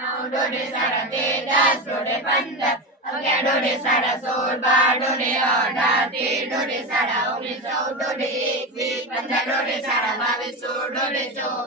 Now don't they start a Okay, don't they start a soul bar, don't they all that? Don't they start a only soul, don't they eat meat? Panda, don't they start a baby soul, don't they show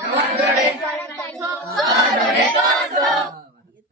Calendar.